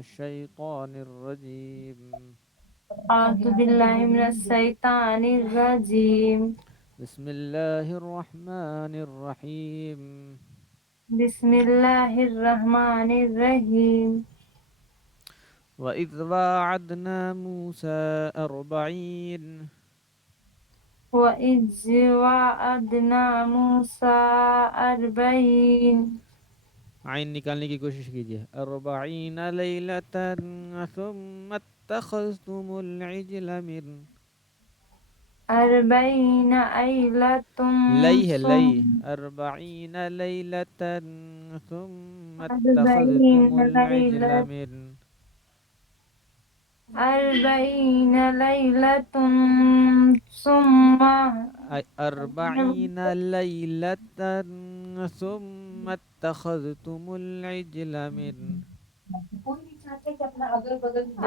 मिनश्शैतानिर रजीम। अऊज़ु बिल्लाहि मिनश शैतानिर रजीम। बिस्मिल्लाहिर रहमानिर रहीम। बिस्मिल्लाहिर रहमानिर रहीम। वइज़ वाअदना मूसा 40। वइज़ वअदना मूसा अर्बईन। आइन निकालने की कोशिश कीजिए। 40 लैलतन सुम्मा इत्तखज़्तुमुल इज्ला मिन। अर्बईन अयलतुम लई है सुम। लई। 40 लैलतन सुम्मा अर्बईन इत्तखज़्तुमुल इज्ला लैलत मिन। अर्बईन लैलतुम सुम्मा 40 लैलतन सुम्मा इत्तखज़्तुमुल इज्ला मिन।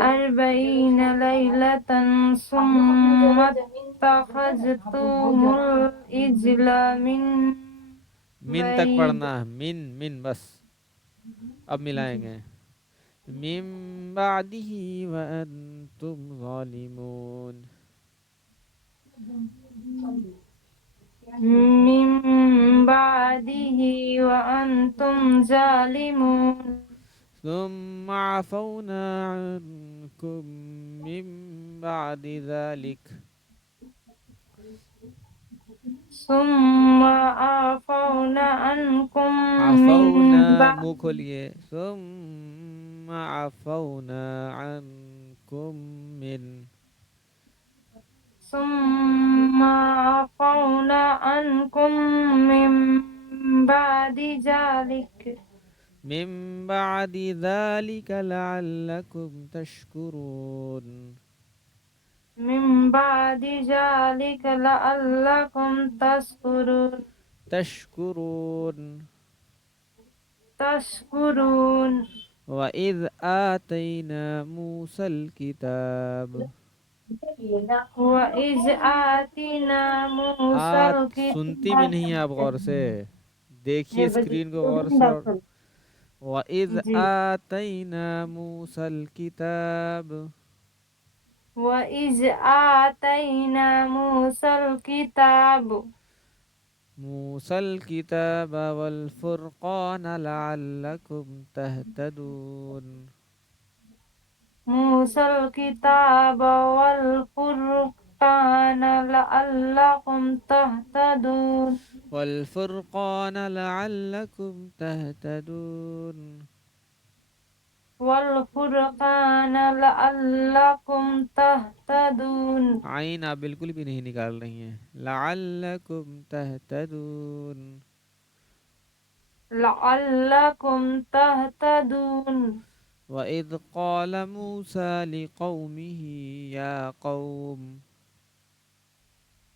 अर्बईन लैलतन सुम्मा तखज़्तुमुल इज्ला मिन मिन तक बैद। पढ़ना है। मिन मिन बस। अब मिलाएंगे। मिन बादिही व अंतुम ज़ालिमून। मिन बादिही व अंतुम ज़ालिमून। सुम्मा अफ़ौना अन्कुम मिन बादि ज़ालिक। सुम्मा अफ़ौना अन्कुम अफ़ौना, मिन बाद। मुँह खोलिए। सुम्मा अफ़ौना अन्कुम मिन। सुम्मा अफ़ौना अन्कुम मिन बादि ज़ालिक। मिन बादि ज़ालिक लअल्लकुम तशकुरून। मिन बादि ज़ालिक लअल्लकुम तशकुरून। तशकुरून। तशकुरून। वइज़ आतैना मूसल किताब। वइज़ आतिना आत मूसल सुनती भी नहीं है आप गौर से। देखिए स्क्रीन को गौर से। और किताब। वइज़ जी। आतैना मूसल किताब। वइज़ आतैना मूसल किताब। मूसल किताब वल फुरक़ान लअल्लकुम तहतदून। मूसल किताब वल फुरक़ान लअल्लकुम तहतदून। वल फुरक़ान लअल्लकुम तहतदून। वल फुरक़ान लअल्लकुम तहतदून। आइन आप बिल्कुल भी नहीं निकाल रही हैं। लअल्लकुम तहतदून। लअल्लकुम तहतदून। वइज़ क़ाल मूसा लिक़ौमिही या क़ौम।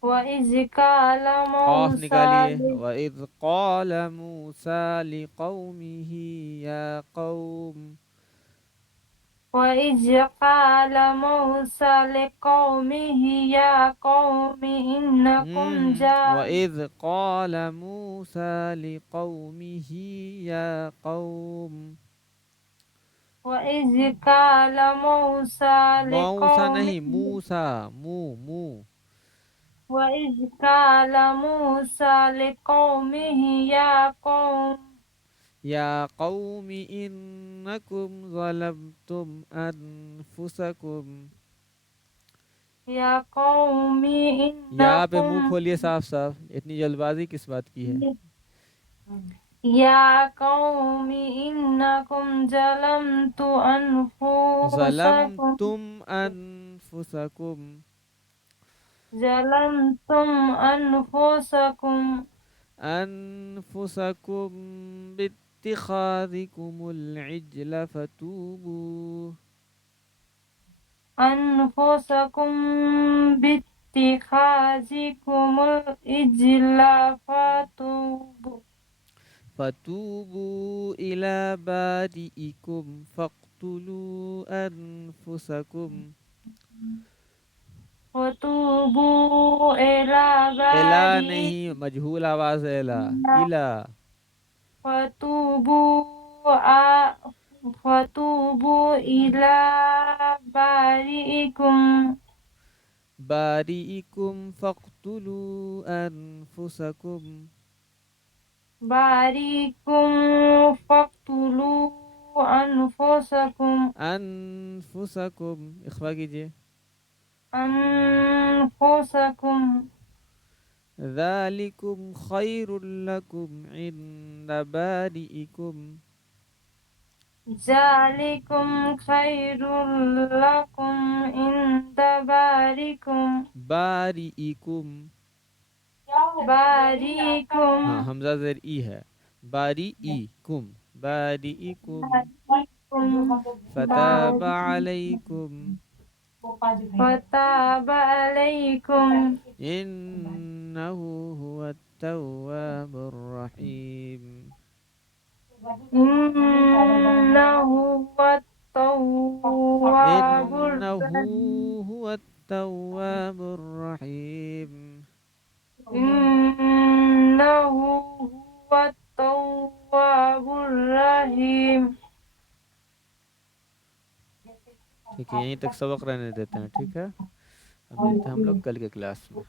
वइज़ क़ाल क़ाफ़ मूसा निकालिए। वइज़ क़ाल मूसा लिक़ौमिही या क़ौम। वइज़ क़ाल मूसा लिक़ौमिह या क़ौम इन्नकुम वइज़ क़ाल मूसा लिक़ौमिही या क़ौम। वइज़ क़ाल मूसा मऊसा लिक़ौमिह नहीं, मूसा। मू मू। वइज़ क़ाल मूसा लिक़ौमिह या क़ौम या क़ौमि इन्नकुम ज़लमतुम अनफुसकुम। या क़ौम या पे मुंह इन्नकुम खोलिए साफ साफ। इतनी जल्दबाजी किस बात की है? या क़ौम इन्नकुम ज़लमतु अनफुसकुम ज़लमतुम अनफुसकुम। ज़लमतुम अनफुसकुम अनफुसकुम बित्तिखाज़िकुमुल इज्ल फतूबू। अनफुसकुम बित्तिखाजिकुमुल इज्ला फतूबू इला बारिइकुम फ़क़्तुलू अनफुसकुम। फतूबू इला इला बारी नहीं, मजहूल आवाज़ है। इला। इला। फतूबू आ फतूबू إلى بارئكم बारीइकुम फ़क़्तुलू अनफुसकुम بارئكم فاقتلوا أنفسكم अनफुसकुम इख्फा कीजिए أنفسكم ذलिकुम खैरुल लकुम इंद बारीइकुम ذلكم خير لكم عند بارئكم बारीइकुम हाँ بارئكم हमजा ज़ेर ई है बारीइकुम बारीइकुम फताब بارئكم अलैकुम فتاب عليكم इन्नहु हुवत तव्वाबुर रहीम إنه هو التواب इन्नहु الرحيم हुवत तव्वाबुर रहीम إنه هو التواب الرحيم ठीक है यहीं तक सबक रहने देते हैं ठीक है अब मिलते हैं हम लोग कल के क्लास में